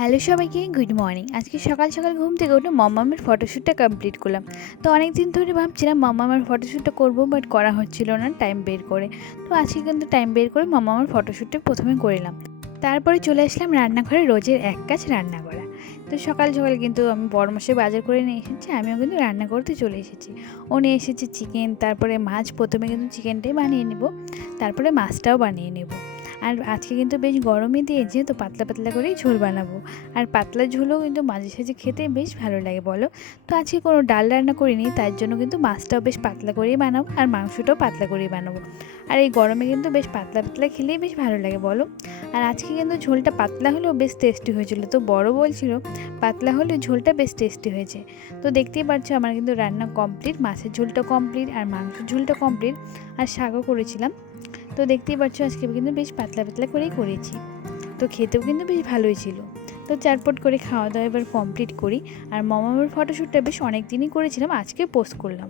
Hello সবাইকে, good morning. আজকে সকাল সকাল ঘুম থেকে উঠে মাম্মামের ফটোশ্যুটটা কমপ্লিট করলাম। তো অনেক দিন ধরে ভাবছিলাম মাম্মামের ফটোশ্যুটটা করবো, বাট করা হচ্ছিল না টাইম বের করে। তো আজকে কিন্তু টাইম বের করে মাম্মামের ফটোশ্যুটটা প্রথমে করলাম। তারপরে চলে আসলাম রান্নাঘরে রোজের এক কাজ রান্না করা। তো সকাল সকাল কিন্তু আমি বড়মশাই বাজার করে নিয়ে এসেছি, আমিও কিন্তু রান্না করতে চলে এসেছি। ও নিয়ে এসেছে চিকেন, তারপরে মাছ। প্রথমে কিন্তু চিকেনটাই বানিয়ে নেব, তারপরে মাছটাও বানিয়ে নেব। আর আজকে কিন্তু বেশ গরমই দিয়েছে, তো পাতলা পাতলা করেই ঝোল বানাবো। আর পাতলা ঝোলও কিন্তু মাঝে সাঝে খেতে বেশ ভালো লাগে, বলো। তো আজকে কোনো ডাল রান্না করিনি, তার জন্য কিন্তু মাছটাও বেশ পাতলা করেই বানাবো, আর মাংসটাও পাতলা করেই বানাবো। আর এই গরমে কিন্তু বেশ পাতলা পাতলা খেলেই বেশ ভালো লাগে, বলো। আর আজকে কিন্তু ঝোলটা পাতলা হলেও বেশ টেস্টি হয়েছিল। তো বড় বলছিল পাতলা হলেও ঝোলটা বেশ টেস্টি হয়েছে। তো দেখতেই পাচ্ছ আমার কিন্তু রান্না কমপ্লিট, মাছের ঝোলটা কমপ্লিট, আর মাংসের ঝোলটা কমপ্লিট, আর শাকও করেছিলাম। তো দেখতেই পাচ্ছ আজকে কিন্তু বেশ পাতলা পাতলা করেই করেছি। তো খেতেও কিন্তু বেশ ভালোই ছিল। তো চারপট করে খাওয়া দাওয়া এবার কমপ্লিট করি। আর মামামের ফটোশ্যুটটা বেশ অনেক দিনই করেছিলাম, আজকে পোস্ট করলাম।